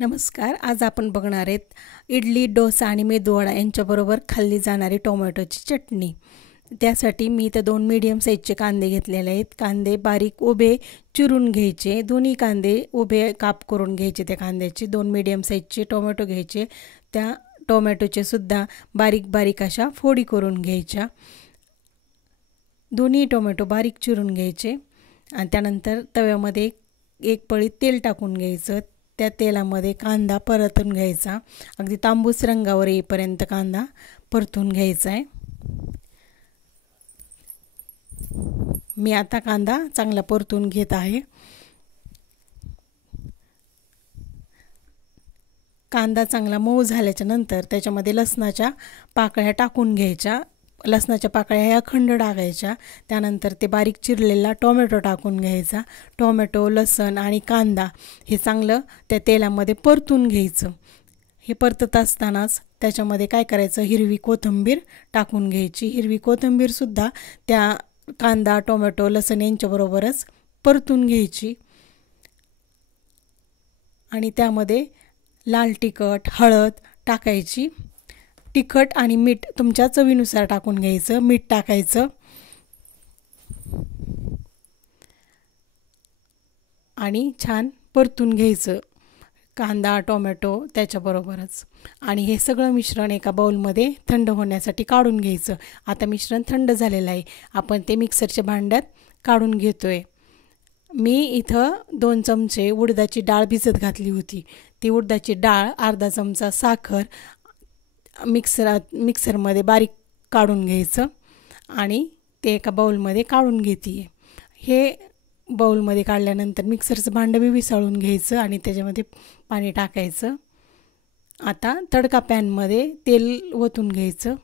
नमस्कार. आज आपण बघणार आहेत इडली, डोसा आणि मेदूवडा यांच्याबरोबर खाल्ली जाणारी टोमॅटोची चटणी. त्यासाठी मी इथं 2 मीडियम साईजचे कांदे घेतलेले आहेत. कांदे बारीक उभे चिरून घ्यायचे. दोन्ही कांदे उभे काप करून घ्यायचे. त्या कांद्याचे 2 मीडियम साईजचे टोमॅटो घ्यायचे. त्या टोमॅटोचे सुद्धा बारीक बारीक अशा फोडी करून घ्यायच्या. दोन्ही टोमॅटो बारीक चिरून घ्यायचे आणि त्यानंतर तव्यामध्ये एक पळी तेल टाकून घ्यायचं. त्या तेलामध्ये कांदा परतून घ्यायचा. अगदी तांबूस रंगावर येईपर्यंत कांदा परतून घ्यायचा आहे. मी आता कांदा चांगला परतून घेत आहे. कांदा चांगला मऊ झाल्याच्या नंतर त्याच्यामध्ये लसणाच्या पाकळ्या टाकून घ्यायच्या. लसणाच्या पाकळ्या ह्या अखंड टाकायच्या. त्यानंतर ते बारीक चिरलेला टोमॅटो टाकून घ्यायचा. टोमॅटो, लसण आणि कांदा हे चांगलं त्या तेलामध्ये परतून घ्यायचं. हे परतत असतानाच त्याच्यामध्ये काय करायचं, हिरवी कोथिंबीर टाकून घ्यायची. हिरवी कोथिंबीरसुद्धा त्या कांदा, टोमॅटो, लसण यांच्याबरोबरच परतून घ्यायची. आणि त्यामध्ये लाल तिखट, हळद टाकायची. तिखट आणि मीठ तुमच्या चवीनुसार टाकून घ्यायचं. मीठ टाकायचं आणि छान परतून घ्यायचं कांदा, टोमॅटो त्याच्याबरोबरच. आणि हे सगळं मिश्रण एका बाउलमध्ये थंड होण्यासाठी काढून घ्यायचं. आता मिश्रण थंड झालेलं आहे. आपण ते मिक्सरच्या भांड्यात काढून घेतोय. मी इथं 2 चमचे उडदाची डाळ भिजत घातली होती. ती उडदाची डाळ, अर्धा चमचा साखर मिक्सरमध्ये बारीक काढून घ्यायचं आणि ते एका बाउलमध्ये काढून घेते. हे बाउलमध्ये काढल्यानंतर मिक्सरचं भांडं बी विसाळून घ्यायचं आणि त्याच्यामध्ये पाणी टाकायचं. आता तडका पॅनमध्ये तेल ओतून घ्यायचं.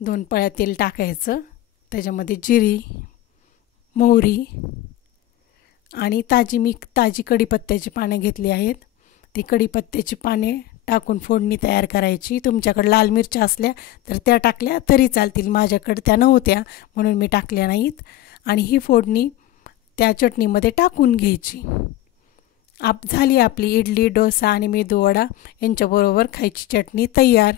2 पळ्या तेल टाकायचं. त्याच्यामध्ये जिरी, मोहरी आणि ताजी कढीपत्त्याची पाने घेतली आहेत. ती कढीपत्त्याची पाने टाकून फोडणी तयार करायची. तुमच्याकडे लाल मिरच्या असल्या तर त्या टाकल्या तरी चालतील. माझ्याकडे त्या नव्हत्या म्हणून मी टाकल्या नाहीत. आणि ही फोडणी त्या चटणीमध्ये टाकून घ्यायची. झाली आपली इडली, डोसा आणि मेदूवडा यांच्याबरोबर खायची चटणी तयार.